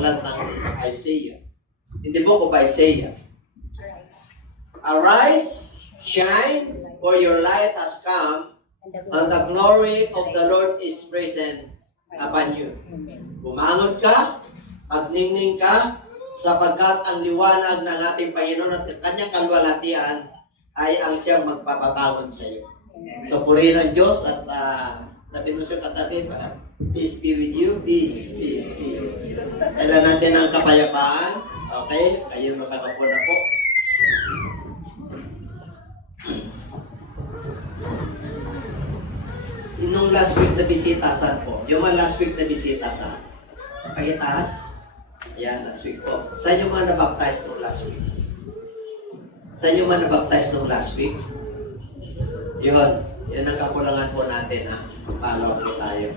aklat ng Isaiah. In the book of Isaiah. Arise, shine, for your light has come, and the glory of the Lord is present upon you. Bumangon ka, magningning ka, sapagkat ang liwanag ng ating Panginoon at kanyang kalwalhatian ay ang siyang magpapabangon sa iyo. So, purihin ang Diyos at sabi mo sa katabi pa, peace be with you, peace, peace, peace. Kailan natin ang kapayapaan. Okay? Kayo makakapuna po. Nung last week na bisita, saan po? Yung mga last week na bisita, saan? Pagitaas? Ayan, last week po. Saan yung mga nabaptize nung last week? Saan yung mga nabaptize nung last week? Yun. Yun ang kakulangan po natin, ha? Follow po tayo.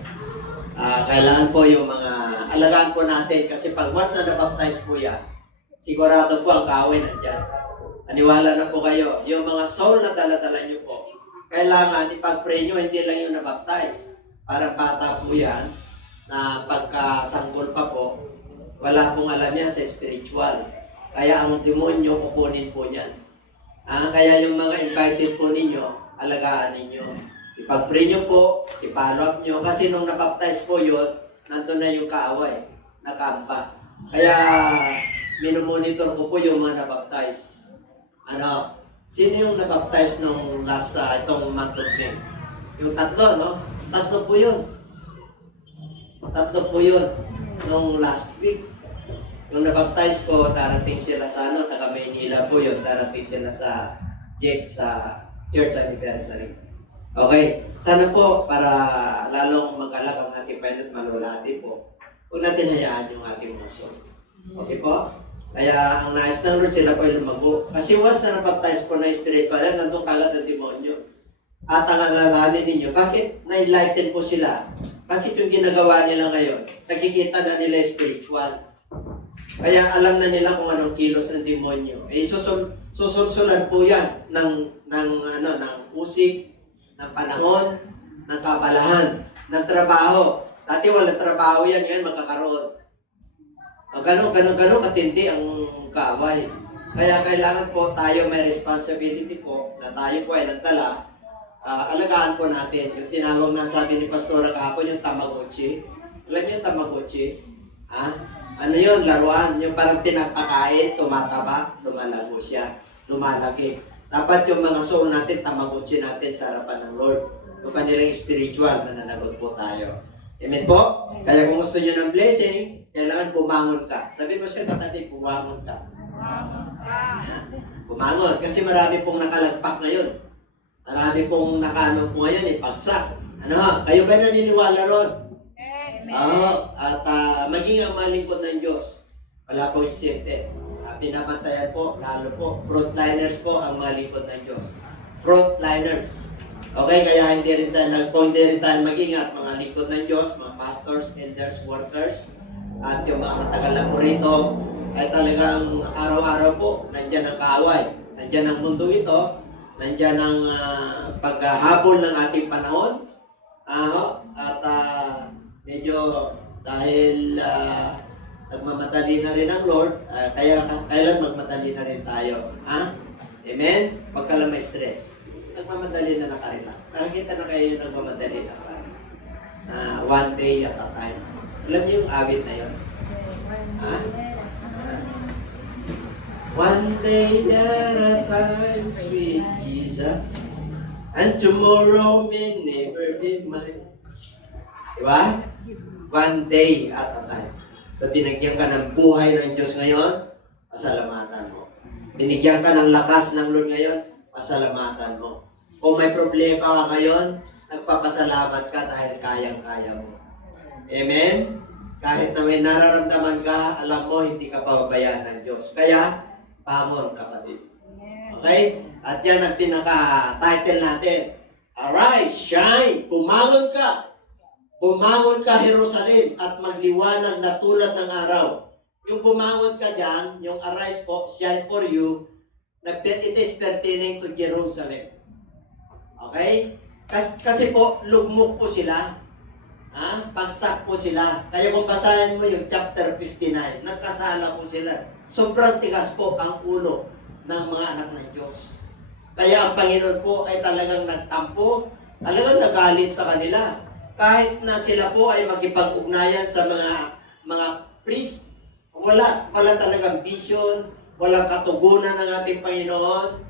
Kailangan po yung mga alagaan po natin kasi pag once na nabaptize po yan, sigurado po ang kaaway nandyan. Aniwala na po kayo. Yung mga soul na dala-dala nyo po, kailangan ipag-pray nyo, hindi lang yung nabaptize. Parang bata po yan, na pagkasanggol pa po, wala pong alam yan sa spiritual. Kaya ang demonyo, kukunin po yan. Kaya yung mga invited po ninyo, alagaan ninyo. Ipag-pray nyo po, i-follow up nyo. Kasi nung nabaptize po yun, nandun na yung kaaway, nakampa. Kaya, minumonitor ko po yung mga nabaptize. Sino yung nabaptize nung last, itong month of May? Yung tatlo, no? Tatlo po yun. Tatlo po yun. Nung last week. Yung nabaptize ko, darating sila sa taga Maynila po yun. Darating sila sa Jake, sa church anniversary. Okay. Sana po, para lalong mag-alak ang ating Panginoon at malulati po, huwag natin hayaan yung ating muso. Okay po? Kaya ang nais ng Lord, sila po ay lumago. Kasi once na nabaptize po na spiritual, nandun kalat ng demonyo. At ang alalahanin ninyo, bakit na-enlighten po sila? Bakit yung ginagawa nila ngayon? Nakikita na nila spiritual. Kaya alam na nila kung anong kilos ng demonyo. Susulsulan po yan ng usik, ng panahon, ng kabalahan, ng trabaho. Dati wala trabaho yan, ngayon magkakaroon. Ganun katindi ang kaaway. Kaya kailangan po tayo may responsibility po na tayo po ay nagdala. Alagaan po natin. Yung tinawag na sabi ni Pastora kahapon, yung Tamagotchi. Alam niyo yung Tamagotchi? Ano yun? Laruan. Yung parang pinapakain, tumataba, lumalago siya. Lumalaki. Dapat yung mga soul natin, Tamagotchi natin sa harapan ng Lord. Yung kanilang spiritual, mananagot po tayo. Amen po? Kaya kung gusto nyo ng blessing, kailangan bumangon ka. Sabi mo siya katabi, bumangon ka. Bumangon. Kasi marami pong nakalagpak ngayon. Marami pong nakaano po ngayon, pagsak. Kayo ba naniniwala ron? At maging ang malingkod ng Diyos. Wala po yung simple. Pinapantayan po, lalo po, frontliners po ang malingkod ng Diyos. Frontliners. Okay, kaya hindi rin tayo mag-ingat, mga lingkod ng Diyos, mga pastors, elders, workers, at yung mga matagal na po rito, ay talagang araw-araw po, nandyan ang kaaway, nandyan ang mundo ito, nandyan ang paghahabol ng ating panahon, at medyo dahil nagmamadali na rin ang Lord, kaya kailan magmadali na rin tayo. Amen? Huwag ka lang may stress. Nagmamadali na nakarelax. Nakakita na kayo yung nagmamadali na one day at a time. Alam niyo yung awit na yun? One day at a time, sweet Jesus, and tomorrow may never be mine. Diba? One day at a time. So, binigyan ka ng buhay ng Diyos ngayon, pasalamatan mo. Binigyan ka ng lakas ng Lord ngayon, pasalamatan mo. Kung may problema ka ngayon, nagpapasalamat ka dahil kayang-kaya mo. Amen? Kahit na may nararamdaman ka, alam mo, hindi ka pababayaan ng Diyos. Kaya, bangon, kapatid. Okay? At yan ang pinaka-title natin. Arise, shine, bumangon ka. Bumangon ka, Jerusalem, at magliwanag na tulad ng araw. Yung bumangon ka dyan, yung arise po, shine for you, it is pertaining to Jerusalem. Okay? Kasi po, lugmok po sila. Pagsak po sila. Kaya kung basahin mo yung chapter 59, nagkasala po sila. Sobrang tigas po ang ulo ng mga anak ng Diyos. Kaya ang Panginoon po ay talagang nagtampo, talagang nagalit sa kanila. Kahit na sila po ay makipag-ugnayan sa mga priest, wala talagang vision, walang katugunan ng ating Panginoon.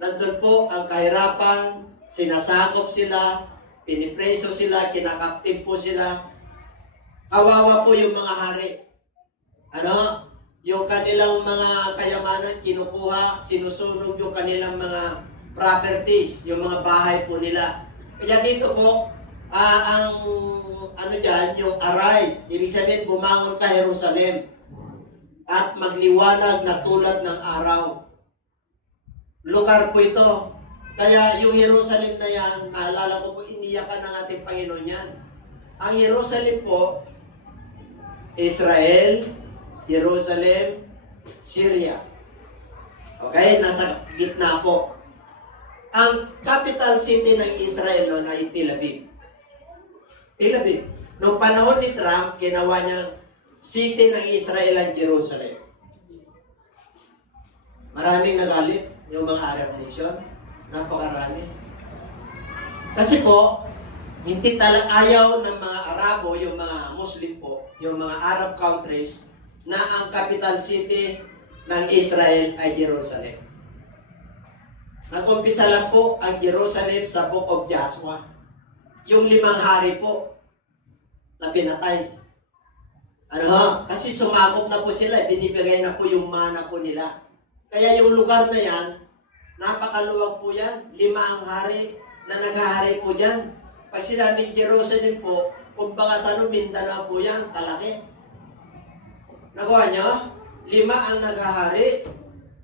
Nandun po ang kahirapan, sinasakop sila, pinipreso sila, kinakaptive po sila. Kawawa po yung mga hari. Yung kanilang mga kayamanan, kinukuha, sinusunog yung kanilang mga properties, yung mga bahay po nila. Kaya dito po, yung arise, ibig sabihin, bumangon ka Jerusalem at magliwanag na tulad ng araw. Lugar po ito. Kaya yung Jerusalem na yan, naalala ko po, iniyakan ng ating Panginoon yan. Ang Jerusalem po, Israel, Jerusalem, Syria. Okay? Nasa gitna po. Ang capital city ng Israel noon ay Tel Aviv. Tel Aviv. Noong panahon ni Trump, ginawa niya city ng Israel ang Jerusalem. Maraming nagalit yung mga Arab nation. Napakarami. Kasi po, hindi talaga ayaw ng mga Arabo, yung mga Muslim po, yung mga Arab countries, na ang capital city ng Israel ay Jerusalem. Nag-umpisa lang po ang Jerusalem sa Book of Joshua. Yung 5 hari po na pinatay. Kasi sumakop na po sila, binibigay na po yung mana po nila. Kaya yung lugar na yan, napakaluwag po yan. 5 ang hari na naghahari po dyan. Pag sinabing Jerusalem po, kumbaga sa Mindanao po yan, kalaki. Nakuha nyo? 5 ang naghahari.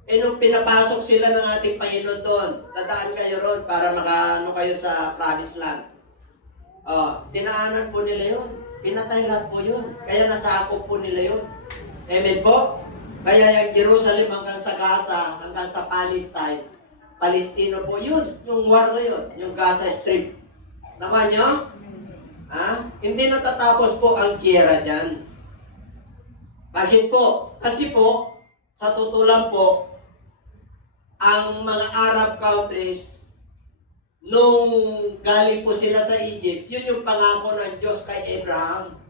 Nung pinapasok sila ng ating Panginoon doon, dadaan kayo ron para makaano kayo sa promised land. Dinaanan po nila yun. Pinatay lahat po yun. Kaya nasakop po nila yun. Amen po? Kaya yung Jerusalem hanggang sa Gaza, hanggang sa Palestine, Palestino po yun. Yung war na yun. Yung Gaza Strip. Naman nyo? Hindi natatapos po ang giyera dyan. Bakit po? Kasi po, sa tutulan po, ang mga Arab countries, nung galing po sila sa Egypt, yun yung pangako ng Diyos kay Abraham,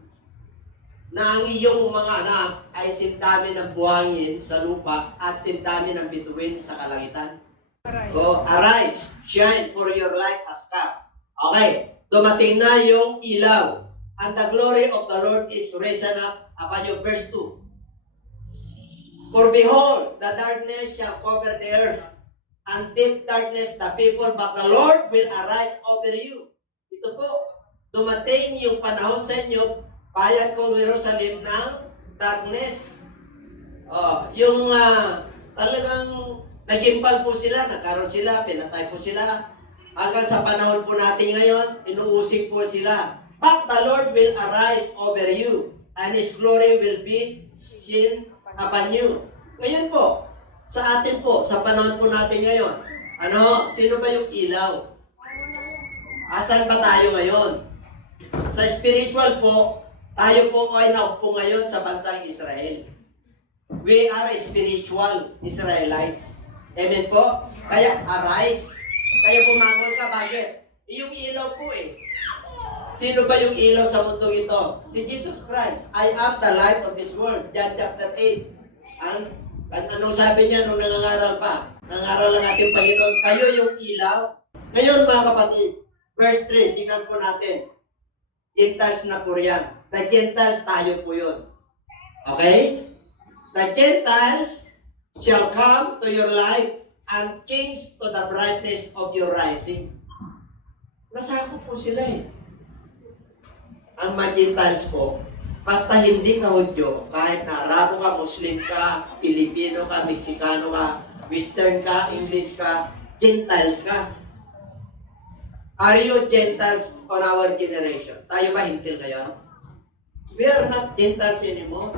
na ang iyong mga anak ay sindami ng buhangin sa lupa at sindami ng bituin sa kalangitan. Arise, shine, for your light has come. Okay, dumating na yung ilaw. And the glory of the Lord is risen up upon you. Verse 2. For behold, the darkness shall cover the earth, and deep darkness the people, but the Lord will arise over you. Ito po, dumating yung panahon sa inyo, bayan kong Jerusalem ng darkness. Talagang nagimpal po sila, nagkaroon sila, pinatay po sila. Hanggang sa panahon po natin ngayon, inuusig po sila. But the Lord will arise over you, and His glory will be seen upon you. Ngayon po, sa atin po, sa panahon po natin ngayon, sino ba yung ilaw? Asan ba tayo ngayon? Sa spiritual po, tayo po ay naupo ngayon sa bansang Israel. We are spiritual Israelites. Amen po? Kaya arise. Kaya bumangon ka. Bakit? Yung ilaw po eh. Sino ba yung ilaw sa mundong ito? Si Jesus Christ. I am the light of this world. John chapter 8. Anong sabi niya nung nangangaral pa? Nangangaral ang ating Panginoon. Kayo yung ilaw. Ngayon mga kapatid, verse 3, tingnan po natin. Gentiles na po yan. The Gentiles, tayo po yun. Okay? The Gentiles shall come to your light, and kings to the brightness of your rising. Nasakop po sila eh. Ang mga Gentiles po, basta hindi ka Hudyo, kahit na Arabo ka, Muslim ka, Pilipino ka, Meksikano ka, Western ka, English ka, Gentiles ka. Are you Gentiles on our generation? Tayo ba hintil ngayon? We are not Gentiles anymore.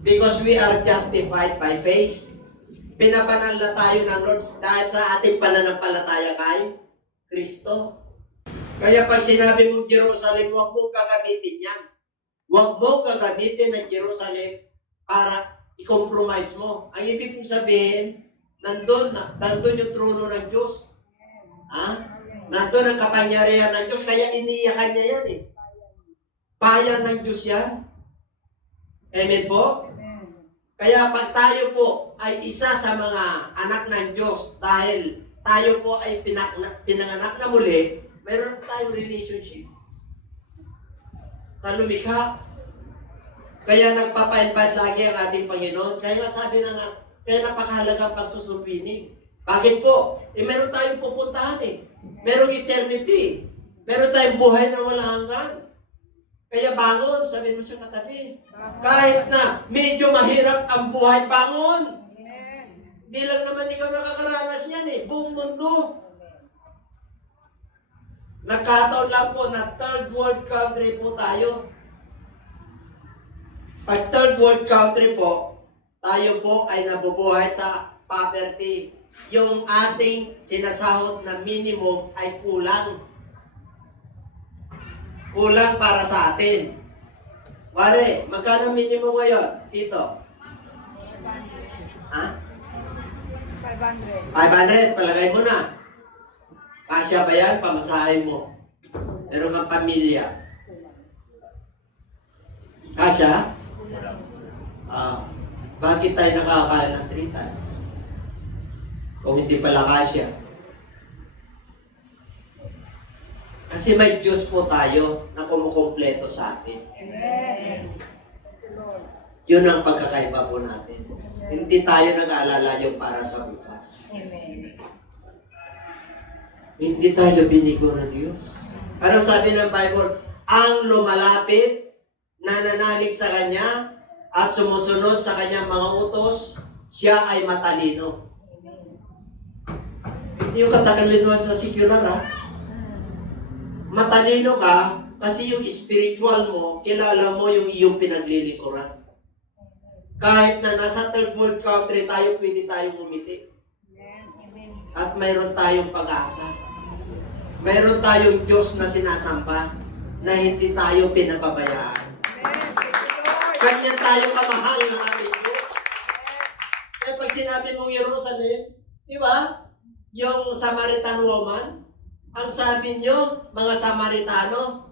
Because we are justified by faith. Binabanal na tayo ng Lord dahil sa ating pananampalataya kay Kristo. Kaya pag sinabi mong Jerusalem, huwag mong gagamitin yan. Huwag mong gagamitin ng Jerusalem para i-compromise mo. Ang ibig kong sabihin, nandun yung trono ng Diyos. Ha? Nandun ang kapangyarihan ng Diyos, kaya iniyakan niya yan eh. Bayan ng Diyos yan. Amen po? Kaya pag tayo po ay isa sa mga anak ng Diyos, dahil tayo po ay pinanganak na muli, mayroon tayong relationship sa lumikha. Kaya nagpapa-invite lagi ang ating Panginoon. Kaya sabi na nga, kaya napakahalaga ang pagsusurpining. Bakit po? Meron tayong pupuntahan eh. Merong eternity. Meron tayong buhay na walang hanggan. Kaya bangon, sabi mo sa katabi. Kahit na medyo mahirap ang buhay, bangon. Hindi lang naman ikaw nakakaranas yan eh. Buong mundo. Nagkataon lang po na third world country po tayo. Pag third world country po, tayo po ay nabubuhay sa poverty. Yung ating sinasahod na minimum ay kulang. Kulang para sa atin. Wari, magkano minimum ngayon? Dito? Ha? 500. 500, palagay mo na. Kasya ba yan? Pamasahin mo. Meron kang pamilya. Kasya? Bakit tayo nakakain ng 3 times? Kung hindi pala kasya. Kasi may Diyos po tayo na kumukumpleto sa atin. Yun ang pagkakaiba po natin. Hindi tayo nag-aalala yung para sa bukas. Hindi tayo binigo ng Diyos. Ano sabi ng Bible? Ang lumalapit, nananalig sa Kanya, at sumusunod sa Kanyang mga utos, siya ay matalino. Hindi yung katakalinuhan sa secular, ha? Matalino ka kasi yung spiritual mo, kilala mo yung iyong pinaglilikuran. Kahit na nasa third world country tayo, pwede tayong umiti. At mayroon tayong pag-asa. Mayroon tayong Diyos na sinasamba na hindi tayo pinababayaan. Ganyan tayo kamahal ng ating Diyos. Kaya pag sinabi mong Jerusalem, di ba? Yung Samaritan woman, ang sabi nyo, mga Samaritano,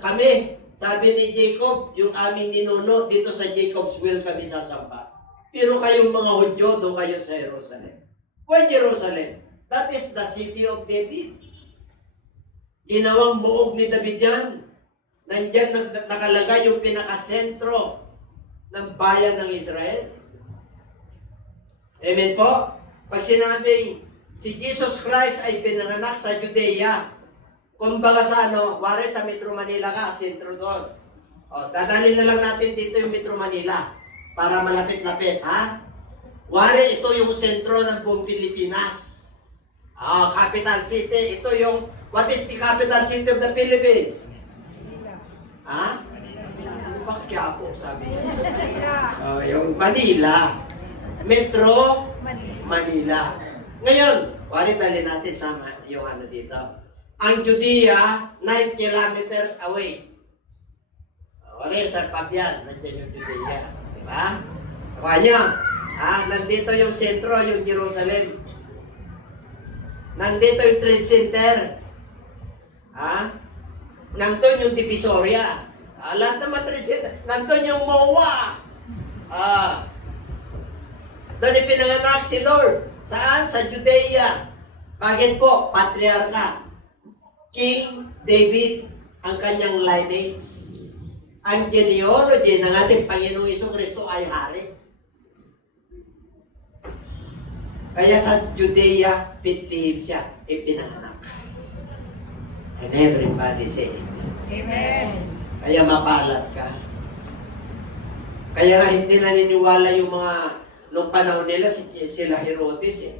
kami, sabi ni Jacob, yung aming ninuno, dito sa Jacob's Well kami sasamba. Pero kayong mga Hudyo, doon kayo sa Jerusalem. Why Jerusalem? That is the city of David. Ginawang buog ni David yan. Nandyan nakalagay yung pinakasentro ng bayan ng Israel. Amen po? Pag sinabing si Jesus Christ ay pinanganak sa Judea, kumbaga sa wari sa Metro Manila ka, sentro doon. Dadalhin na lang natin dito yung Metro Manila para malapit-lapit, ha? Wari, ito yung sentro ng buong Pilipinas. Capital city. Ito yung, what is the capital city of the Philippines? Ha? Ano ba Quiapo, sabi niya? Yung Manila. Metro Manila. Ngayon, wari dali natin sa yung dito. Ang Judea, 9 kilometers away. Wala yung Sarpabian, nandiyan yung Judea. Diba? Kanya, nandito yung sentro, yung Jerusalem. Nandito yung Trade Center. Nandun yung Divisoria. Lahat ng Trade Center. Nandun yung MOA. Doon ipinanganak si Lord. Saan? Sa Judea. Bakit po? Patriarka. King David ang kanyang lineage. Ang genealogy ng ating Panginoong Jesucristo ay hari. Kaya sa Judea, Bethlehem siya ipinanganak. And everybody say Amen. Kaya mapalad ka. Kaya hindi naniniwala yung mga nung panahon nila sila Herodes eh.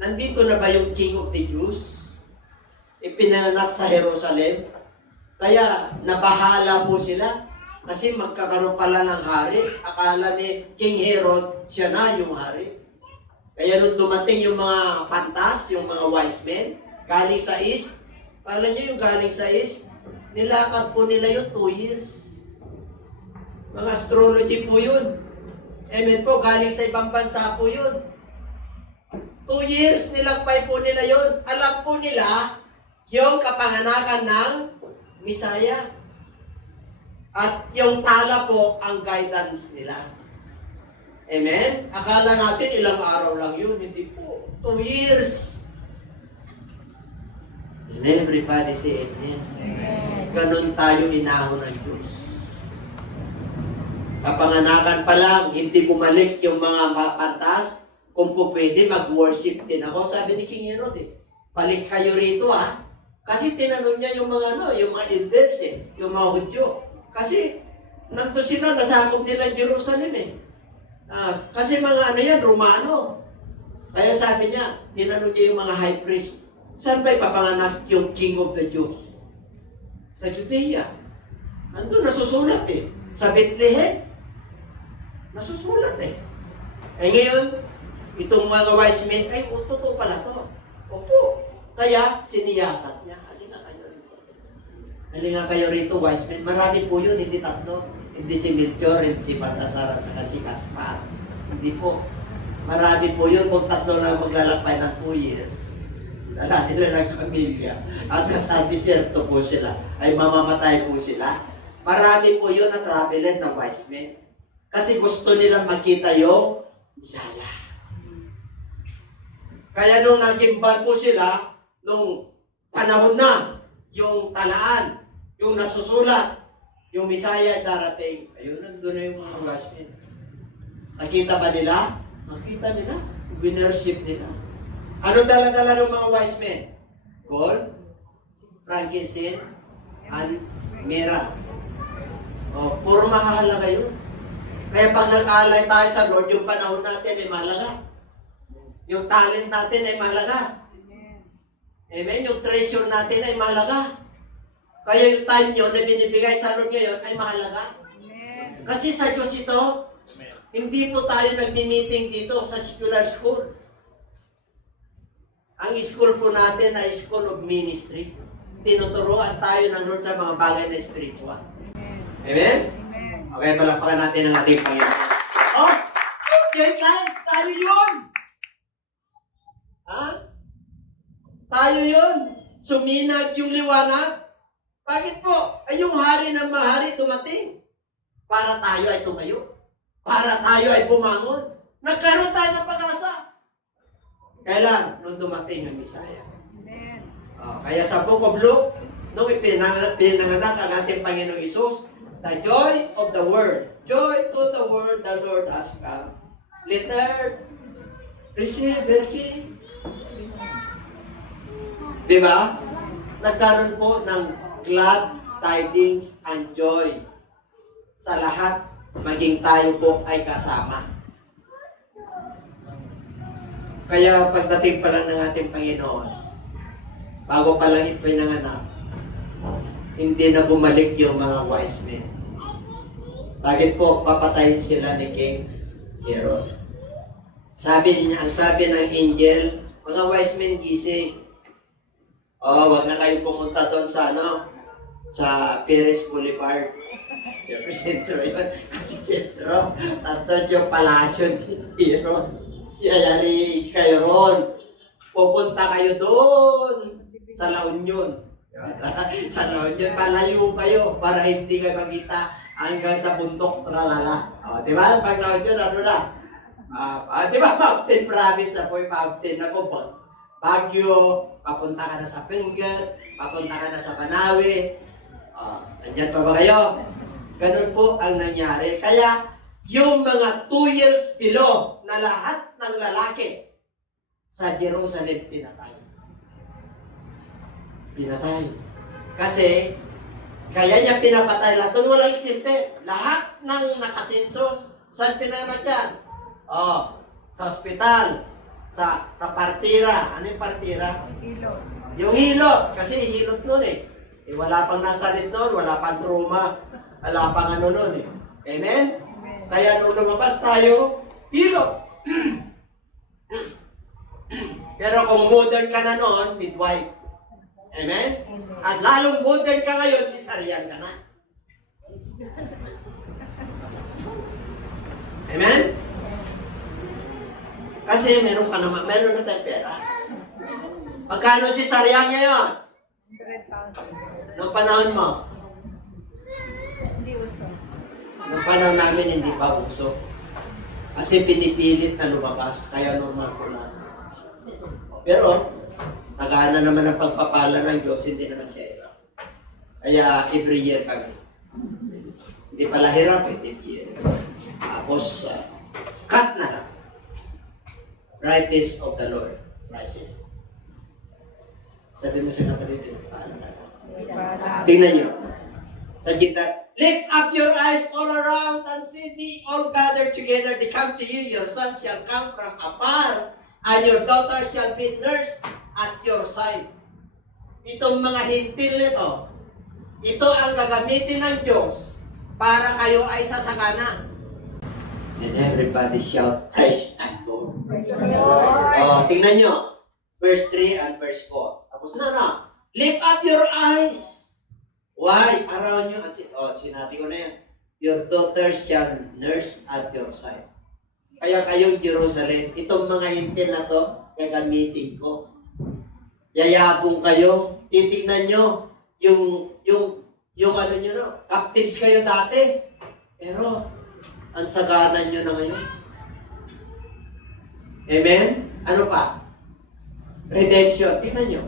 Nandito na ba yung King of the Jews? Ipinanganak sa Jerusalem. Kaya nabahala po sila kasi magkakaroon pala ng hari. Akala ni King Herod, siya na yung hari. Kaya nung dumating yung mga pantas, yung mga wise men, galing sa east, Kala nyo yung galing sa East, nilakad po nila yun 2 years. Mga astrology po yun. Amen po, galing sa ibang bansa po yun. 2 years, nilakbay po nila yun. Alam po nila yung kapanganakan ng Misaya. At yung tala po ang guidance nila. Amen? Akala natin ilang araw lang yun. Hindi po. 2 years. And everybody say amen. Amen. Ganon tayo inahon ng Diyos. Kapanganakan pa lang, hindi bumalik yung mga pantas. Kung po pwede, mag-worship din ako. Sabi ni King Herod balik kayo rito Kasi tinanong niya yung mga yung mga elders yung mga Hudyo. Kasi nandito sila, nasakop nila Jerusalem kasi mga yan, Romano. Kaya sabi niya, tinanong niya yung mga high priest, saan ba ipapanganak yung King of the Jews? Sa Judea. Nandun, nasusulat Sa Bethlehem, nasusulat ngayon, itong mga wise men, ay, totoo pala to. Opo. Kaya, siniyasat niya. Halika kayo rito, wise men. Marami po yun, hindi 3. Hindi si Melchior, hindi si Baltasar, at saka si Gaspar. Hindi po. Marami po yun. Kung 3 lang maglalakbay ng 2 years, dala nila ng pamilya. At kasabi siyerto po sila, ay mamamatay po sila. Marami po yun na traveler na wise men. Kasi gusto nilang makita yung Misaya. Kaya nung nag-gimbal po sila, nung panahon na, yung talaan, yung nasusulat, yung Misaya darating. Ayun, nandun na yung mga wise men. Nakita ba nila? Nakita nila. Winership nila. Ano dala-dala ng mga wise men? Gold, frankincense, and myrrh. Puro mahalaga yun. Kaya pag nag-alay tayo sa Lord, yung panahon natin ay mahalaga. Yung talent natin ay mahalaga. Amen? Yung treasure natin ay mahalaga. Kaya yung time nyo na binibigay sa Lord ngayon ay mahalaga. Amen. Kasi sa Diyos ito, hindi po tayo nag-meeting dito sa secular school. Ang school po natin ay school of ministry. Tinuturuan tayo ng Lord sa mga bagay na spiritual. Amen? Amen? Okay, palakpakan natin ang ating Panginoon. Gentiles, tayo yun! Tayo yun. Suminag yung liwanag. Bakit po? Ay yung hari ng mga hari dumating. Para tayo ay tumayo. Para tayo ay bumangon. Nagkaroon tayo ng pag-asa. Kailan? Nung dumating ang Misaya. Amen. Kaya sa Book of Luke, nung pinanganak ang ating Panginoong Isus, the joy of the world. Joy to the world, the Lord has come. Let earth receive her King. Diba? Nagkaroon po ng glad tidings and joy sa lahat, maging tayo po ay kasama. Kaya pagdating pa lang ng ating Panginoon, bago pa lang ipinanganak, hindi na bumalik yung mga wise men. Bakit po papatayin sila ni King Herod? Ang sabi ng angel, mga wise men gising. Wag na kayo pumunta doon sa Perez Boulevard. Siyempre, sentro yun. Kasi sentro, tatod yung palasyo ni Herod. Yari kayo ron. Pupunta kayo doon sa La Union. Sa La Union, palayo kayo para hindi kayo magkita hanggang sa bundok, tralala. Di ba? Pag La Union, ano na? Di ba? Mountain province na po yung mountain na po. Baguio, papunta ka na sa Benguet, papunta ka na sa Banawe. Nandyan pa ba kayo? Ganun po ang nangyari. Kaya, yung mga 2 years below na lahat ng lalaki sa Jerusalem pinatay. Pinatay. Kasi, kaya niya pinapatay lahat. Doon walang isinte. Lahat ng nakasensos, saan pinanganak yan? Sa ospital, sa partira. Ano yung partira? Hilot. Yung hilot. Kasi hilot nun wala pang nasarit nun, wala pang trauma, wala pang ano nun Amen? Kaya nung lumabas tayo, hilot. Pero kung modern ka na noon, midwife. Amen? At lalong modern ka ngayon, cesarean ka na. Amen? Kasi meron na tayong pera. Magkano cesarean ngayon? 100,000. Noong panahon mo? Hindi uso. Noong panahon namin, hindi pa uso. Kasi pinipilit na lumabas, kaya normal ko lang. Pero, sagana naman ang pagpapala ng Diyos, hindi naman siya hirap. Kaya, every year kami. Hindi pala hirap, every year. Tapos, cut na lang. Brightest of the Lord. Rising. Sabi mo sa katabi, paalam na. Tingnan nyo. Sa gitna, lift up your eyes all around and see thee all gathered together. They come to you. Your son shall come from afar, and your daughter shall be nursed at your side. Itong mga hintil nito, ito ang gagamitin ng Diyos para kayo ay sasagana. And everybody shout, praise and Lord. Oh, tingnan nyo. Verse 3 and verse 4. Tapos na. Lift up your eyes. Why? Around you. Sinabi ko na yan. Your daughter shall nurse at your side. Kaya kayong Jerusalem, itong mga hintil na to, gagamitin ko. Yayabong kayo. Titignan nyo yung ano nyo, no? Captives kayo dati. Pero, ang sagana nyo na ngayon. Amen? Ano pa? Redemption. Tignan nyo.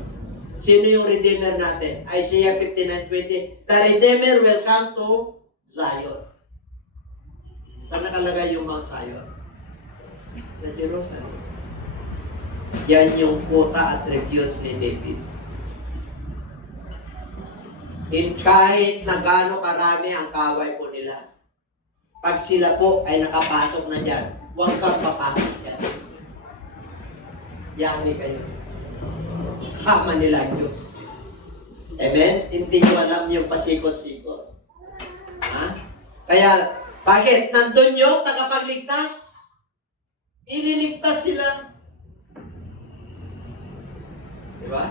Sino yung Redeemer natin? Isaiah 59:20. The Redeemer will come to Zion. Saan nakalagay yung Mount Zion? Sa Jerusalem. Yan yung quota attributes ni David. Kahit na gaano karami ang kaway po nila, pag sila po ay nakapasok na dyan, huwag kang papasok dyan. Yani kayo. Sama nila ang Diyos. Amen? Hindi nyo alam yung pasikot-sikot. Ha? Kaya, bakit? Nandun yung tagapagligtas. Ililigtas sila. Diba?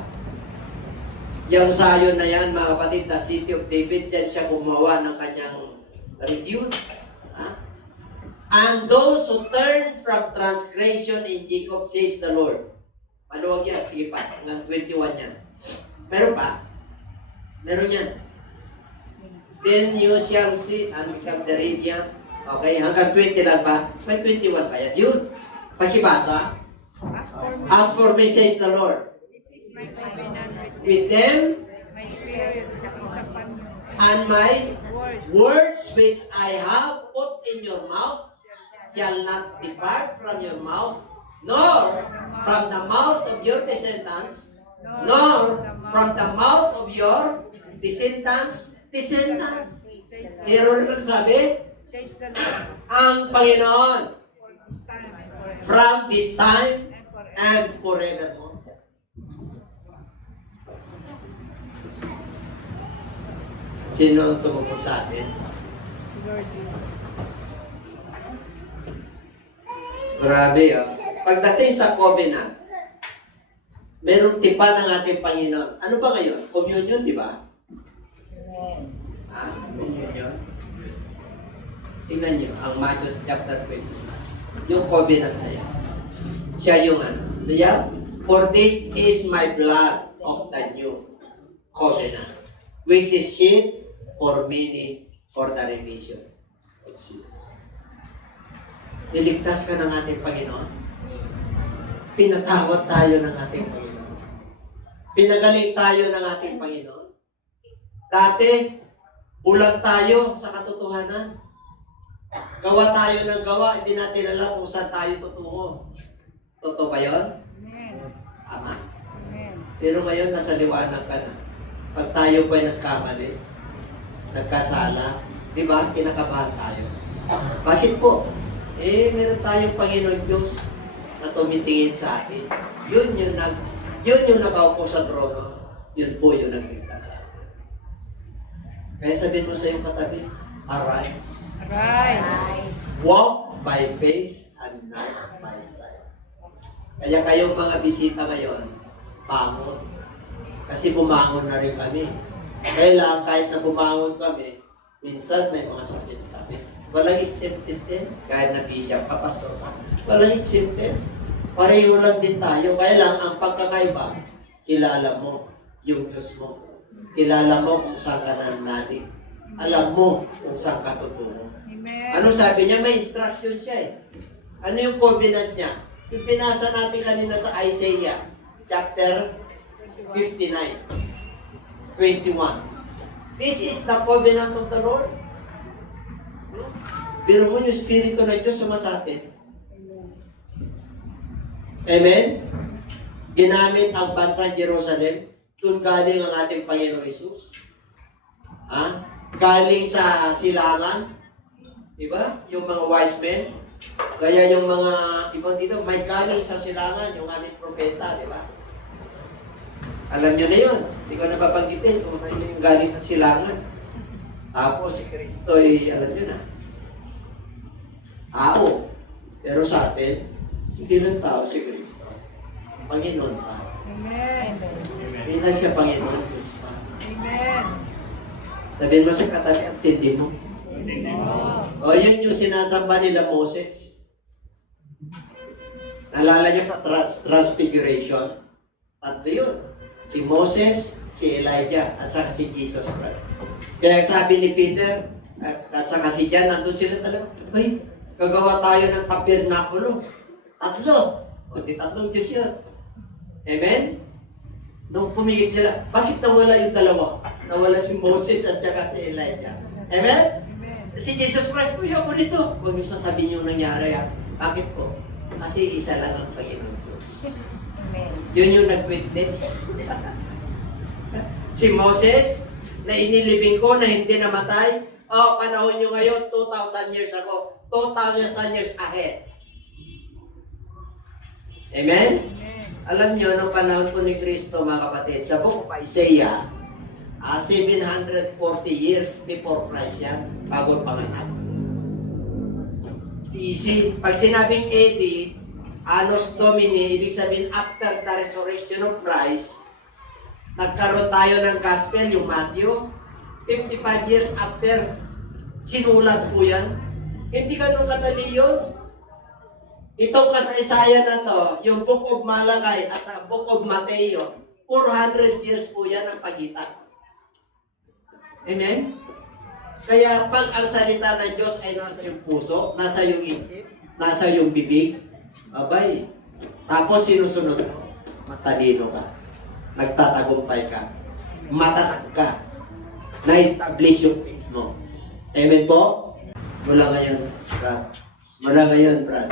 Yung Zion na yan, mga kapatid, the city of David, dyan siya gumawa ng kanyang refuge. Ha? And those who turn from transgression in Jacob, says the Lord. Maluwag yan, sige pa, hanggang 21 yan. Meron pa? Meron yan. Then you shall see and become the radiant. Okay, hanggang 20 lang ba? May 21 ba yan? Yun. Pakibasa. As for me, says the Lord, with them, My spirit sa kasapan nyo. and my Word. words which I have put in your mouth shall not depart from your mouth, nor from the mouth of your descendants, nor from the mouth of your descendants. Sino rin sabi? Says the Lord. Ang Panginoon, For this time and forever. from this time and forevermore. Sino ang tumupok sa atin? Lord Jesus. Grabe, ah. Pagdating sa covenant, merong tipa ng ating Panginoon. Ano ba ngayon? Communion, di ba? Communion. Tingnan nyo, ang Matthew chapter 26. Yung covenant na yan. Siya yung ano. Diyan? For this is my blood of the new covenant, which is shed for many for the remission of sins. Niligtas ka ng ating Panginoon. Pinatawad tayo ng ating Panginoon. Pinagaling tayo ng ating Panginoon. Dati, bulag tayo sa katotohanan. Gawa tayo ng gawa, hindi natin alam kung saan tayo tutungo. Totoo ba yun? Amen. Tama. Amen. Pero ngayon, nasa liwanag ka na. Pag tayo po'y nagkamali, nagkasala, di ba, kinakabahan tayo. Bakit po? Meron tayong Panginoon Diyos na tumitingin sa akin. Yun yung nakaupo sa trono. Yun po yung nagligtas sa akin. Kaya sabihin mo sa iyong katabi, arise. Arise. Walk by faith and not by sight. Kaya kayong mga bisita ngayon, bangon. Kasi bumangon na rin kami. Kaya kahit na bumangon kami, minsan may mga sakit kami. Walang exempted din. Kahit na bishop ka, pastor ka. Walang exempted. Pareho lang din tayo. Kaya lang, ang pagkakaiba, kilala mo yung Diyos mo. Kilala mo kung saan ka nananalig. Alam mo kung saan ka tutungo. Amen. Ano sabi niya? May instruction siya eh. Ano yung covenant niya? Yung pinasa natin kanina sa Isaiah, chapter 59, 21. This is the covenant of the Lord. Pero mo yung Espiritu ng Diyos sumasapit. Amen? Ginamit ang bansang Jerusalem. Doon galing ang ating Panginoon Jesus. Ha? Galing sa silangan. Diba? Yung mga wise men. Kaya yung mga ibang dito, may galing sa silangan, yung aming propeta, di ba? Alam nyo na yun. Hindi ko napapanggitin kung ano yung galing sa silangan. Tapos si Kristo, alam nyo na. Tao. Pero sa atin, hindi lang tao si Kristo. Panginoon pa. Amen. Hindi lang siya Panginoon, Diyos pa. Amen. Sabihin mo sa katabi, ang tindi mo. O yun yung sinasamba nila Moses. Nalala niyo sa transfiguration? Tatlo yun. Si Moses, si Elijah, at saka si Jesus Christ. Kaya sabi ni Peter, at saka si John, nandun sila talaga. Ay, gagawa tayo ng tabernakulo. Tatlo. O di tatlong Diyos yun. Amen? Nung pumigit sila, bakit nawala yung dalawa? Nawala si Moses at saka si Elijah. Amen? Amen. Si Jesus Christ po yung dito. Huwag niyo sasabihin yung nangyari. Bakit po? Kasi isa lang ang Panginoon Diyos. Amen. Yun yung nag-witness. Si Moses, na inilibing ko na hindi namatay. Panahon nyo ngayon, 2,000 years ago. 2,000 years ahead. Amen? Amen. Alam nyo, nung panahon po ni Kristo, mga kapatid, sa book of Isaiah, 740 years before Christ yan, bago panganak. Easy. Pag sinabing AD, Annos Domini, ibig sabihin after the resurrection of Christ, nagkaroon tayo ng gospel, yung Matthew, 55 years after, sinulat po yan. Hindi ganun kadali yun. Itong kasaysayan na to, yung Book of Malakay at ang Book of Mateo, 400 years po yan ang pagitan. Amen? Kaya pag ang salita ng Diyos ay nasa yung puso, nasa yung isip, nasa yung bibig, abay, tapos sinusunod mo, matalino ka, nagtatagumpay ka, matatag ka, na-establish yung things mo. Amen po? Mula ngayon, Brad. Mula ngayon, Brad.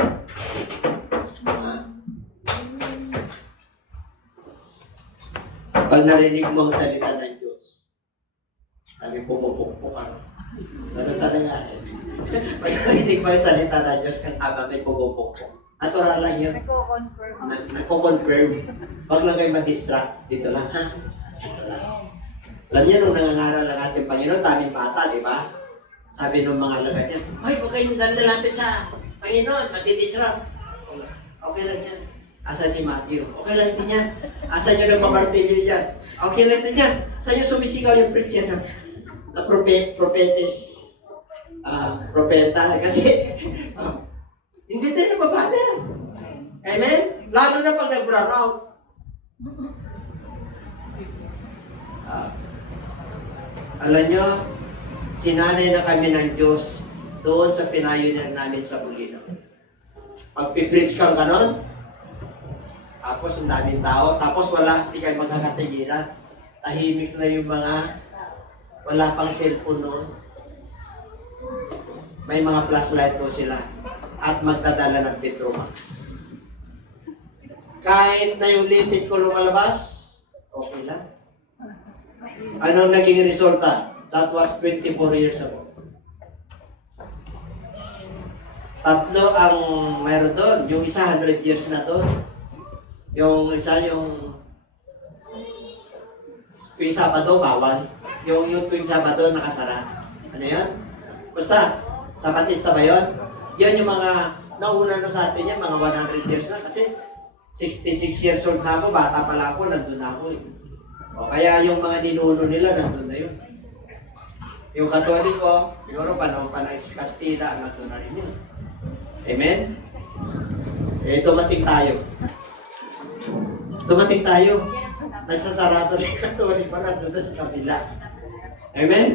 Pag narinig mo ang salita ng Diyos, sabi pumupukpukan. Ganun talaga. Pag narinig mo ang salita ng Diyos, kasama may pumupukpuk. Natural lang yun. Nako-confirm. Nako-confirm. Huwag lang kayo ma-distract. Dito lang, ha? Dito lang. Alam niyo, nung nangangaral ang ating Panginoon, taming bata, di ba? Sabi ng mga alagad niya, "Hoy, huwag kayong lalapit sa Panginoon, matidisrupt." Okay lang yan. Asa si Matthew? Okay lang din yan. Asa nyo nagpamartilyo yan? Okay lang din yan. Saan nyo sumisigaw yung preacher na propeta? Kasi, hindi tayo nababader. Amen? Lalo na pag nag-brown. Alam nyo, sinanay na kami ng Diyos doon sa pinayunan namin sa Bulino. Pag pipreach kang ganon, tapos ang daming tao, tapos wala, hindi kayo magkakatinginan. Tahimik na yung mga, wala pang cellphone noon. May mga flashlight po sila. At magdadala ng Petromax. Kahit na yung litit ko lumalabas, okay lang. Anong naging resulta? That was 24 years ago. Tatlo ang mayroon doon. Yung isa, 100 years na doon. Yung isa, yung tuwing Sabado, bawal. Yung tuwing Sabado, nakasara. Ano yun? Basta, Sabatista ba yun? Yan yung mga nauna na sa atin yan, mga 100 years na. Kasi 66 years old na ako, bata pala ako, nandun na ako. O kaya yung mga ninuno nila, nandun na yun. Yung Katoliko, siguro panahon pa ng Kastila, nandun na rin yun. Amen? Eh, dumating tayo. Dumating tayo. Nagsasarado ng Katoliko, nandun na sa kabila. Amen?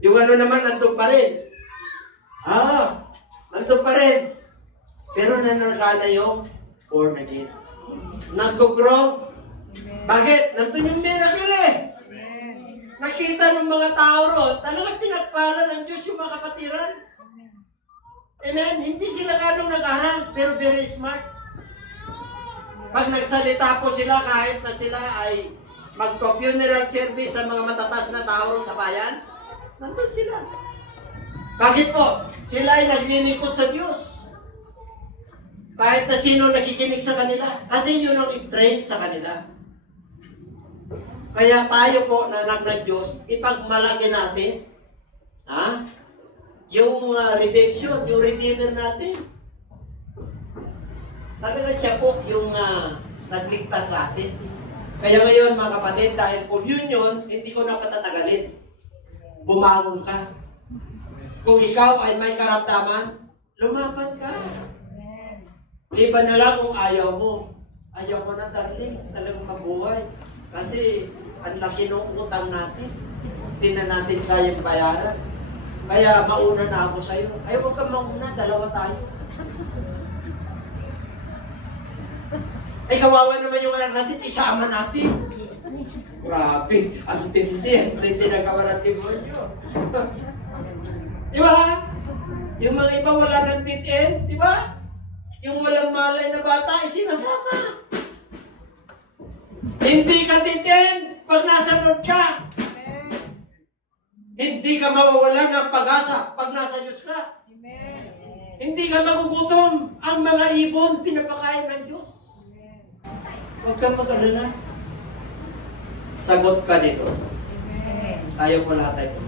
Yung ano naman, nandun pa rin. Nandun pa rin. Pero nanakana yung born again. Nag-grow. Bakit? Nandun yung miracle eh. Nakita ng mga tao ron, talagang pinagpala ng Diyos yung mga kapatiran. Amen? Hindi sila ganong nag-aral, pero very smart. Pag nagsalita po sila, kahit na sila ay magpo-funeral service sa mga matatas na tao ron sa bayan, nandun sila. Bakit po? Sila ay naglilingkod sa Diyos. Kahit na sino nakikinig sa kanila. Kasi yun ang i-train sa kanila. Kaya tayo po na anak ng Diyos, ipagmalaki natin yung redemption, yung Redeemer natin. Talaga siya po yung nagligtas sa atin. Kaya ngayon mga kapatid, dahil communion, hindi ko na patatagalin. Bumangon ka. Kung ikaw ay may karamdaman, lumaban ka. Liban na lang kung ayaw mo. Ayaw mo na, darling, talagang mabuhay. Kasi ang laki ng utang natin. Hindi na natin kayang bayaran. Kaya mauna na ako sa'yo. Ay, huwag kang mauna, dalawa tayo. Ay, kawawa naman yung anak natin, isama natin. Grabe, ang tindi na gawa ng demonyo. Di ba? Yung mga iba wala ng titin, di ba? Yung walang malay na bata ay sinasama. Hindi ka titin pag nasa Lord ka. Hindi ka mawawala ng pag-asa pag nasa Diyos ka. Hindi ka magugutom. Ang mga ibon, pinapakain ng Diyos. Huwag kang mag-alala. Sagot ka dito. Tayo po lahat tayo.